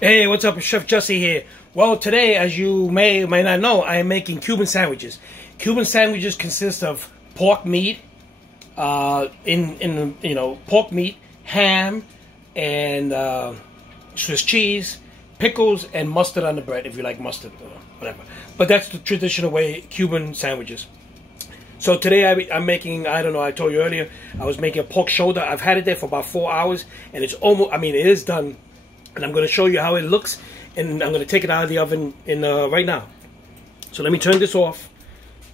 Hey, what's up? It's Chef Jussie here. Well, today, as you may or may not know, I am making Cuban sandwiches. Cuban sandwiches consist of pork meat, pork meat, ham, and Swiss cheese, pickles, and mustard on the bread, if you like mustard or whatever. But that's the traditional way, Cuban sandwiches. So today I'm making, I don't know, I told you earlier, I was making a pork shoulder. I've had it there for about 4 hours, and it's almost, it is done. And I'm going to show you how it looks, and I'm going to take it out of the oven right now. So let me turn this off,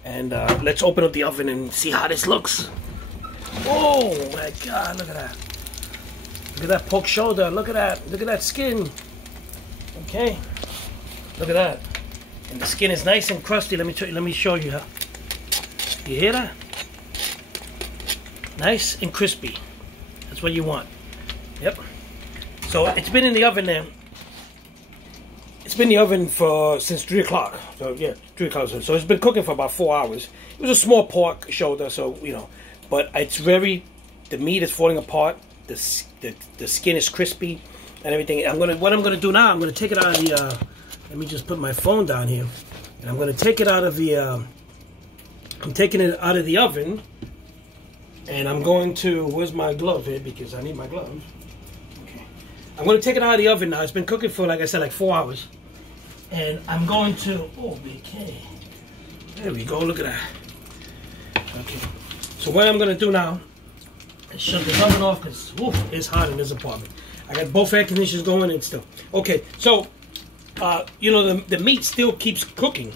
and let's open up the oven and see how this looks. Oh my God, look at that. Look at that pork shoulder, look at that skin. Okay, look at that. And the skin is nice and crusty. Let me show you how. You hear that? Nice and crispy. That's what you want. Yep. So it's been in the oven now. It's been in the oven since 3 o'clock. So yeah, 3 o'clock. So it's been cooking for about 4 hours. It was a small pork shoulder, so but it's the meat is falling apart. The skin is crispy and everything. What I'm gonna do now, I'm gonna take it out of the. Let me just put my phone down here, and I'm gonna take it out of the. I'm taking it out of the oven, and I'm going to. Where's my glove here? Because I need my gloves. I'm going to take it out of the oven now. It's been cooking for, like I said, like 4 hours. And I'm going to, okay. There we go, look at that. Okay. So what I'm going to do now is shut the oven off because it's hot in this apartment. I got both air conditioners going and stuff. Okay, so, the meat still keeps cooking,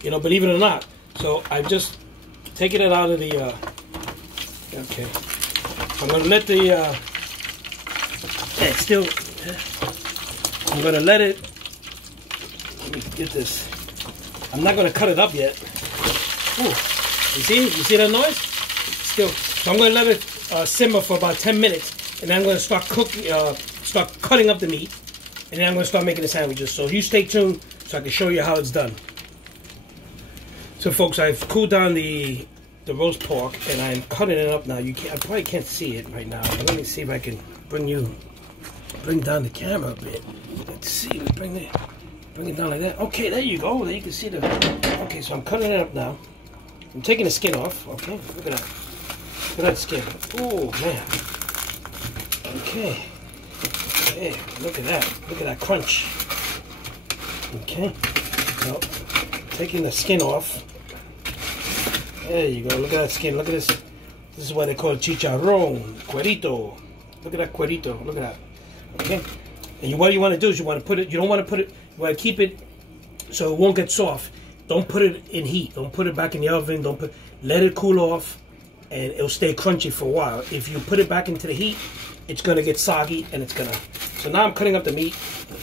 believe it or not. So I'm just taking it out of the, okay. I'm going to let the, it's still, I'm going to let it, let me get this. I'm not going to cut it up yet. Ooh, you see that noise? Still, so I'm going to let it simmer for about 10 minutes, and then I'm going to start cutting up the meat, and then I'm going to start making the sandwiches. So you stay tuned so I can show you how it's done. So folks, I've cooled down the roast pork, and I'm cutting it up now. I probably can't see it right now, but let me see if I can bring down the camera a bit. Let's see, bring it down like that. Okay, there you go. There you can see the. Okay, so I'm cutting it up now. I'm taking the skin off. Okay, look at that. Look at that skin. Oh man. Okay. Hey, look at that. Look at that crunch. Okay. So taking the skin off. There you go. Look at that skin. Look at this. This is what they call chicharrón, cuerito. Look at that cuerito. Look at that. Okay. And what you want to do is you want to put it. You don't want to put it. You want to keep it so it won't get soft. Don't put it in heat. Don't put it back in the oven. Let it cool off, and it'll stay crunchy for a while. If you put it back into the heat, it's gonna get soggy, and it's gonna. So now I'm cutting up the meat.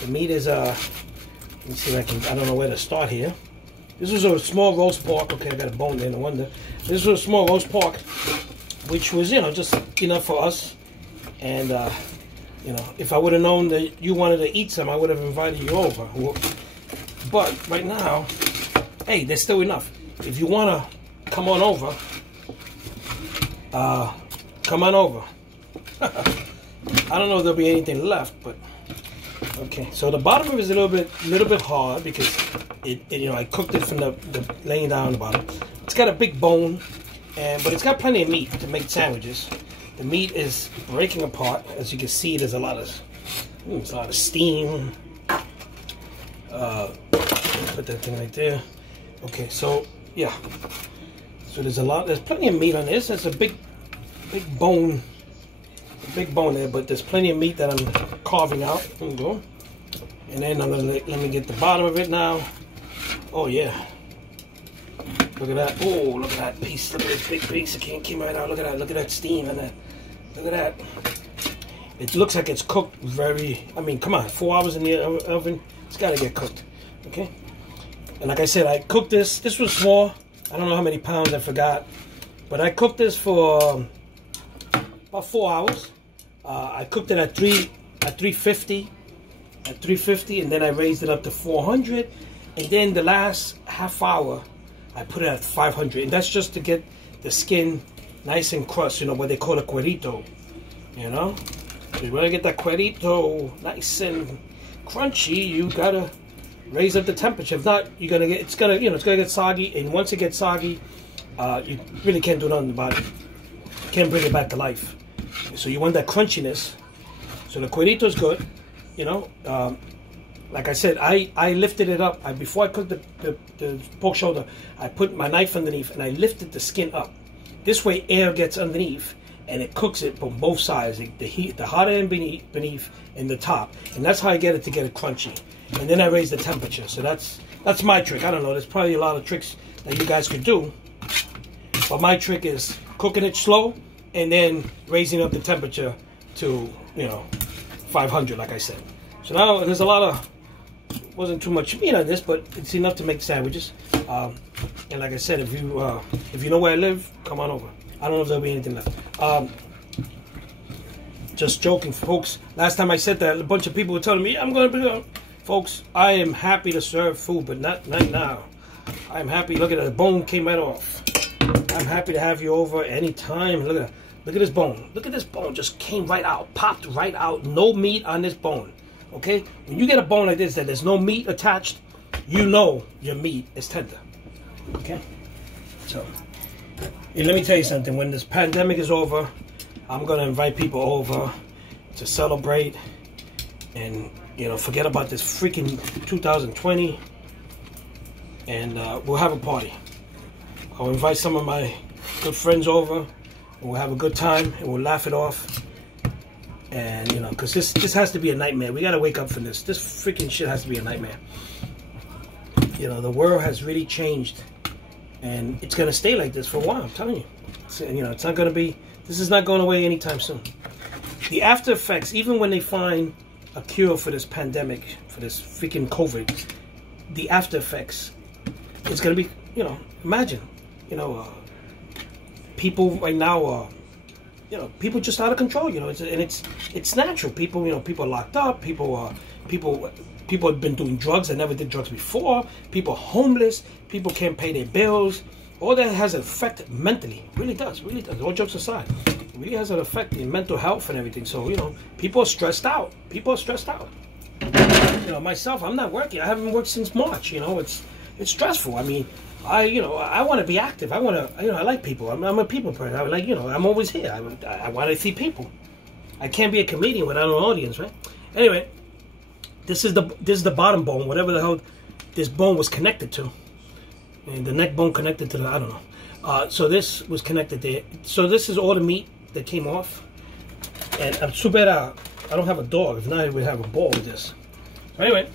The meat is Let me see if I can. I don't know where to start here. This was a small roast pork. Okay, I got a bone there. No wonder. This was a small roast pork, which was just enough for us. And if I would have known that you wanted to eat some, I would have invited you over. But right now, hey, there's still enough. If you want to come on over, come on over. I don't know if there'll be anything left, but okay. So the bottom of it is a little bit hard because I cooked it from the laying down the bottom. It's got a big bone, but it's got plenty of meat to make sandwiches. The meat is breaking apart. As you can see, there's a lot of steam. Put that thing right there. Okay, so yeah. So there's plenty of meat on this. There's a big bone there, but there's plenty of meat that I'm carving out. There we go. And then I'm gonna let me get the bottom of it now. Oh yeah. Look at that. Oh, look at that piece. Look at this big piece. It came right out. Look at that. Look at that steam and that. Look at that. It looks like it's cooked come on. 4 hours in the oven. It's got to get cooked. Okay. And like I said, I cooked this. This was small. I don't know how many pounds. I forgot. But I cooked this for about 4 hours. I cooked it at 350. At 350, and then I raised it up to 400. And then the last half hour, I put it at 500, and that's just to get the skin nice and crushed, what they call a cuerito, So you want to get that cuerito nice and crunchy, you gotta raise up the temperature. If not, you're gonna get it's gonna get soggy, and once it gets soggy, you really can't do nothing about it. You can't bring it back to life. So you want that crunchiness. So the cuerito is good, you know. Like I said, I lifted it up. Before I cooked the pork shoulder, I put my knife underneath and I lifted the skin up. This way air gets underneath and it cooks it from both sides. The hotter end beneath and the top. And that's how I get it to get it crunchy. And then I raise the temperature. So that's my trick. I don't know, there's probably a lot of tricks that you guys could do. But my trick is cooking it slow and then raising up the temperature to, 500, like I said. So now there's a lot of, wasn't too much meat on this, but it's enough to make sandwiches. And like I said, if you know where I live, come on over. I don't know if there'll be anything left. Just joking, folks. Last time I said that, a bunch of people were telling me, I'm going to be... Folks, I am happy to serve food, but not now. I'm happy. Look at that. The bone came right off. I'm happy to have you over anytime. Look at this bone. Look at this bone. Just came right out. Popped right out. No meat on this bone. Okay? When you get a bone like this that there's no meat attached, you know your meat is tender. Okay? So, and let me tell you something. When this pandemic is over, I'm going to invite people over to celebrate and, forget about this freaking 2020. And we'll have a party. I'll invite some of my good friends over, and we'll have a good time, and we'll laugh it off. And, because this has to be a nightmare. We got to wake up from this. This freaking shit has to be a nightmare. The world has really changed, and it's going to stay like this for a while, I'm telling you. It's not going to be, this is not going away anytime soon. The after effects, even when they find a cure for this pandemic, for this freaking COVID, the after effects, it's going to be, imagine, people right now are, people just out of control, it's natural. People are locked up, people have been doing drugs that never did drugs before, people are homeless, people can't pay their bills. All that has an effect mentally, really does, all jokes aside. It really has an effect in mental health and everything. So, people are stressed out. Myself, I'm not working. I haven't worked since March, it's stressful. I mean, I want to be active. I like people. I'm a people person. I'm always here. I want to see people. I can't be a comedian without an audience, right? Anyway, this is the bottom bone, whatever the hell this bone was connected to. And the neck bone connected to the, I don't know. So this was connected there. So this is all the meat that came off. And I'm too bad I don't have a dog. If not, I would have a ball with this. So anyway,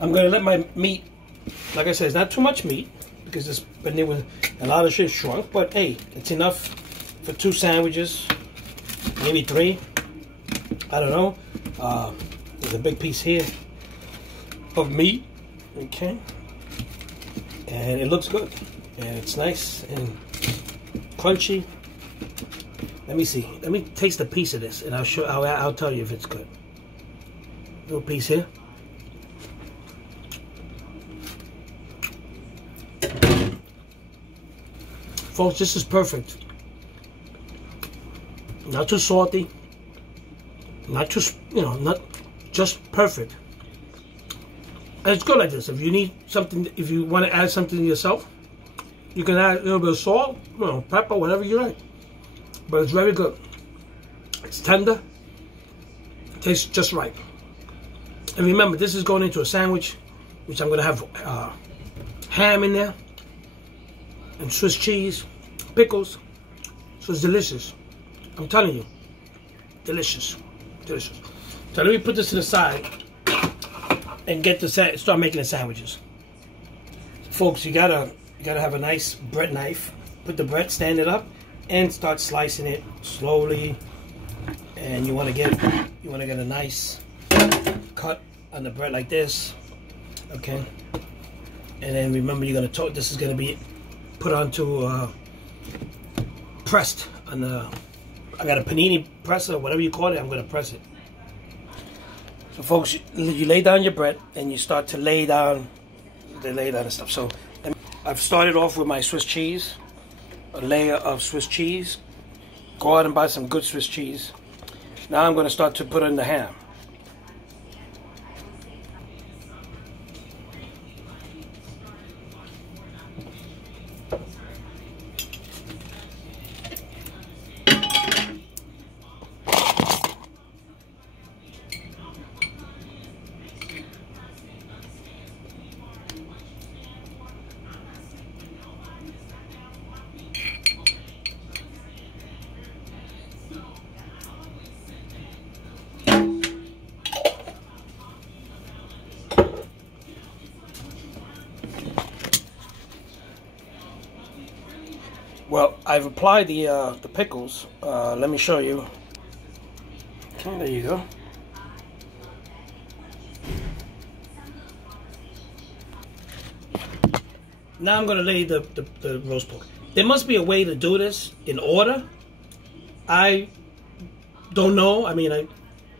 I'm going to let my meat, like I said, it's not too much meat, because this, but there was a lot of shit shrunk. But hey, it's enough for 2 sandwiches, maybe 3. I don't know. There's a big piece here of meat. Okay. And it looks good. And it's nice and crunchy. Let me see. Let me taste a piece of this, and I'll tell you if it's good. Little piece here. Folks, this is perfect. Not too salty. Not too, not just perfect. And it's good like this. If you need something, if you want to add something to yourself, you can add a little bit of salt, pepper, whatever you like. But it's very good. It's tender. It tastes just right. And remember, this is going into a sandwich, which I'm going to have ham in there, and Swiss cheese, pickles. So it's delicious. I'm telling you, delicious, delicious. So let me put this to the side and start making the sandwiches. So folks, you gotta have a nice bread knife. Put the bread, stand it up, and start slicing it slowly. And you want to get a nice cut on the bread like this. Okay. And then remember, you're gonna this is gonna be put onto pressed on the. I got a panini presser, whatever you call it. I'm gonna press it. So folks, you lay down your bread and you start to lay down the stuff. So I've started off with my Swiss cheese, a layer of Swiss cheese. Go out and buy some good Swiss cheese. Now I'm going to start to put in the ham. I've applied the pickles. Let me show you. Okay, there you go. Now I'm gonna lay the roast pork. There must be a way to do this in order. I don't know. I mean,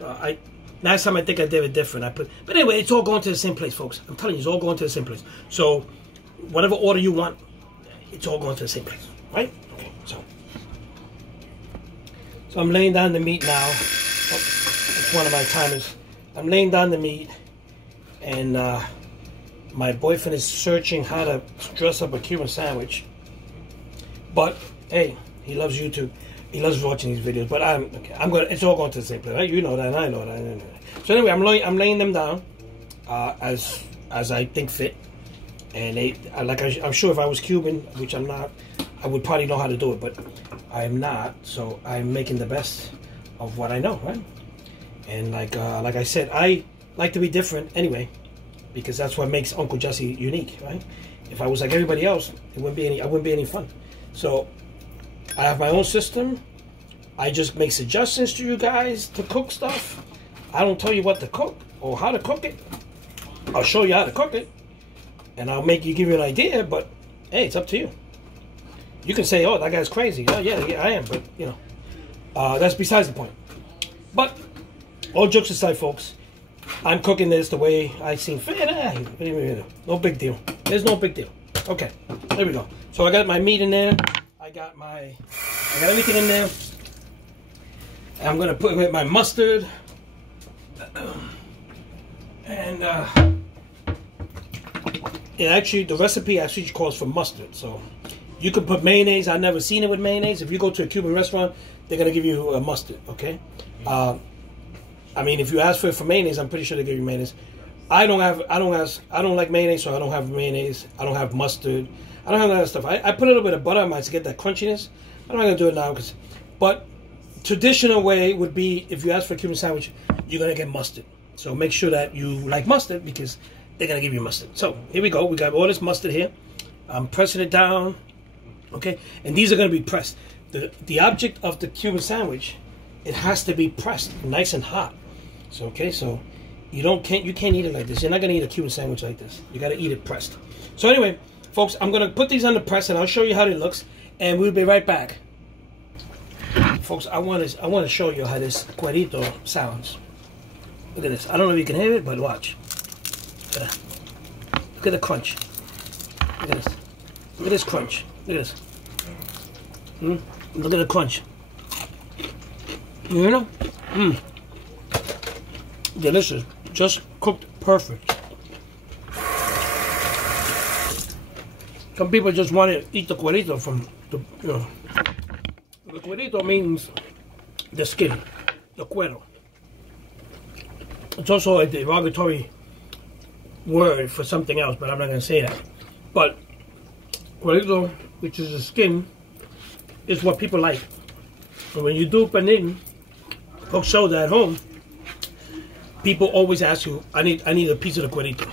I last time I think I did it different. But anyway, it's all going to the same place, folks. I'm telling you, it's all going to the same place. So whatever order you want, it's all going to the same place, right? Okay, so I'm laying down the meat now. Oh, it's one of my timers. I'm laying down the meat, and my boyfriend is searching how to dress up a Cuban sandwich. But hey, he loves YouTube. He loves watching these videos. But I'm gonna. It's all going to the same place, right? You know that, and I know that. So anyway, I'm laying them down as I think fit. And I'm sure if I was Cuban, which I'm not, I would probably know how to do it. But I am not. So I'm making the best of what I know, right? And like I said, I like to be different anyway, because that's what makes Uncle Jesse unique, right? If I was like everybody else, I wouldn't be any fun. So I have my own system. I just make suggestions to you guys to cook stuff. I don't tell you what to cook or how to cook it. I'll show you how to cook it, and I'll give you an idea. But hey, it's up to you. You can say, "Oh, that guy's crazy." Oh, yeah, I am. But you know, that's besides the point. But all jokes aside, folks, I'm cooking this the way I seem fit. No big deal. There's no big deal. Okay, there we go. So I got my meat in there. I got everything in there. And I'm gonna put with my mustard. And the recipe actually calls for mustard. So you could put mayonnaise. I've never seen it with mayonnaise. If you go to a Cuban restaurant, they're gonna give you a mustard. Okay. I mean, if you ask for mayonnaise, I'm pretty sure they give you mayonnaise. I don't like mayonnaise, so I don't have mayonnaise. I don't have mustard. I don't have that stuff. I put a little bit of butter on mine to get that crunchiness. I'm not gonna do it now, but traditional way would be, if you ask for a Cuban sandwich, you're gonna get mustard. So make sure that you like mustard, because they're gonna give you mustard. So here we go. We got all this mustard here. I'm pressing it down. Okay, and these are gonna be pressed. The object of the Cuban sandwich, it has to be pressed, nice and hot. So okay, so you can't eat it like this. You're not gonna eat a Cuban sandwich like this. You gotta eat it pressed. So anyway, folks, I'm gonna put these on the press, and I'll show you how it looks, and we'll be right back. Folks, I want to show you how this cuerito sounds. Look at this. I don't know if you can hear it, but watch. Look at the crunch. Look at this. Look at this crunch. Look at this. Look at the crunch. You know? Delicious. Just cooked perfect. Some people just want to eat the cuerito from the, you know. The cuerito means the skin, the cuero. It's also a derogatory word for something else, but I'm not going to say that. But cuerito, which is the skin, is what people like. And when you do panin, cook soda at home, people always ask you, I need a piece of the cuerito.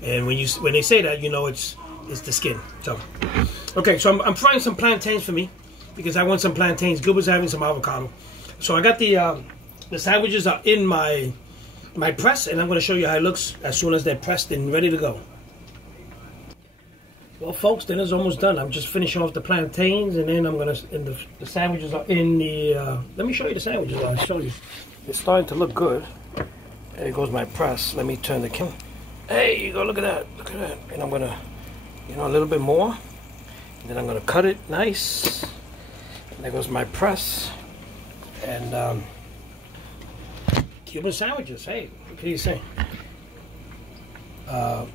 And when they say that, you know it's the skin. So, okay, so I'm frying some plantains for me, because I want some plantains. Gilbert's having some avocado. So I got the sandwiches are in my press, and I'm going to show you how it looks as soon as they're pressed and ready to go. Well, folks, dinner's almost done. I'm just finishing off the plantains, and then I'm going to, and the sandwiches are in the, let me show you the sandwiches. I'll show you. It's starting to look good. There goes my press. Let me turn the camera. Hey, you go, look at that. Look at that. And I'm going to, a little bit more. And then I'm going to cut it nice. There goes my press, and Cuban sandwiches. Hey, what can you say? Matter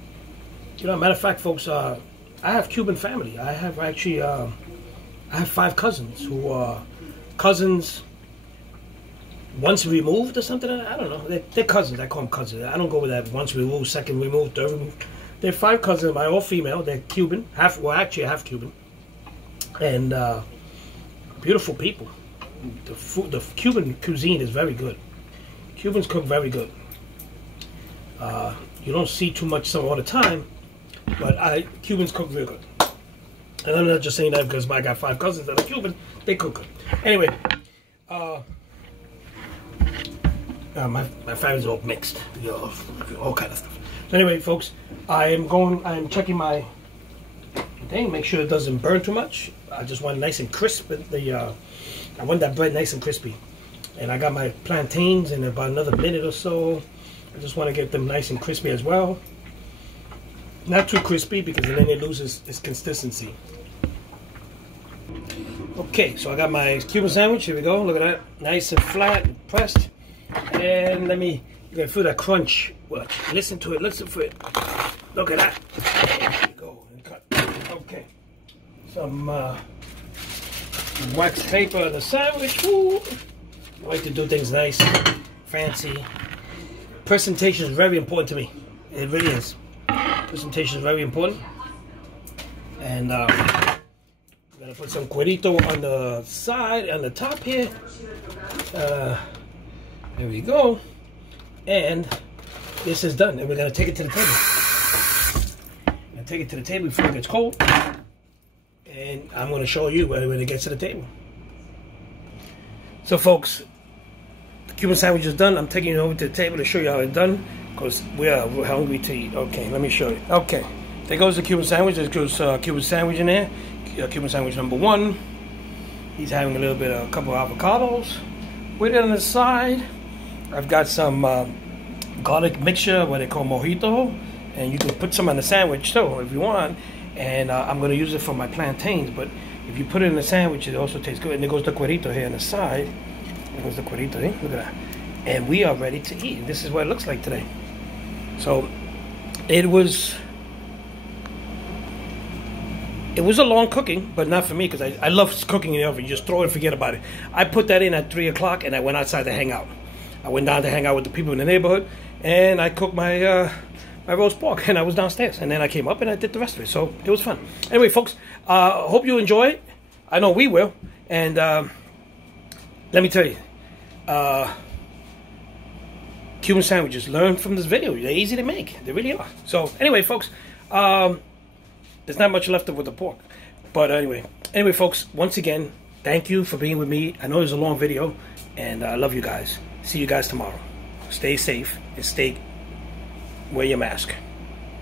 of fact, folks, I have Cuban family. I have actually, I have 5 cousins who are cousins once removed or something. I don't know. They're cousins. I call them cousins. I don't go with that once removed, second removed, third removed. They're 5 cousins. They're all female. They're Cuban. Half Cuban, and. Beautiful people. The Cuban cuisine is very good. Cubans cook very good. You don't see too much all the time, but Cubans cook very good. And I'm not just saying that because I got 5 cousins that are Cuban. They cook good. Anyway, my family's all mixed, you know, all kind of stuff. So anyway, folks, I'm checking my thing, make sure it doesn't burn too much. I just want it nice and crisp. I want that bread nice and crispy. And I got my plantains in about another minute or so. I just want to get them nice and crispy as well. Not too crispy because then it loses its consistency. Okay, so I got my Cuban sandwich. Here we go. Look at that. Nice and flat and pressed. And you're gonna feel that crunch. Watch. Listen to it. Listen for it. Look at that. There you go. And cut. Okay. Some wax paper on the sandwich. Ooh. I like to do things nice, fancy. Presentation is very important to me. It really is. Presentation is very important. And I'm gonna put some cuerito on the side, on the top here. There we go. And this is done. And we're gonna take it to the table. I'm gonna take it to the table before it gets cold. And I'm gonna show you when it gets to the table. So folks, the Cuban sandwich is done. I'm taking it over to the table to show you how it's done because we're hungry to eat. Okay, let me show you. Okay, there goes the Cuban sandwich. There goes Cuban sandwich in there. Cuban sandwich number 1. He's having a couple of avocados. With it on the side, I've got some garlic mixture, what they call mojito, and you can put some on the sandwich too if you want. And I'm going to use it for my plantains, but if you put it in the sandwich, it also tastes good. And there goes the cuerito here on the side. There goes the cuerito, eh? Look at that. And we are ready to eat. This is what it looks like today. So it was a long cooking, but not for me because I love cooking in the oven. You just throw it and forget about it. I put that in at 3 o'clock and I went outside to hang out. I went down to hang out with the people in the neighborhood and I cooked my my roast pork and I was downstairs. And then I came up and I did the rest of it. So it was fun. Anyway, folks, hope you enjoy it. I know we will. And let me tell you, Cuban sandwiches, learn from this video. They're easy to make. They really are. So anyway, folks, there's not much left with the pork. But anyway, folks, once again, thank you for being with me. I know it's a long video, and I love you guys. See you guys tomorrow. Stay safe and wear your mask.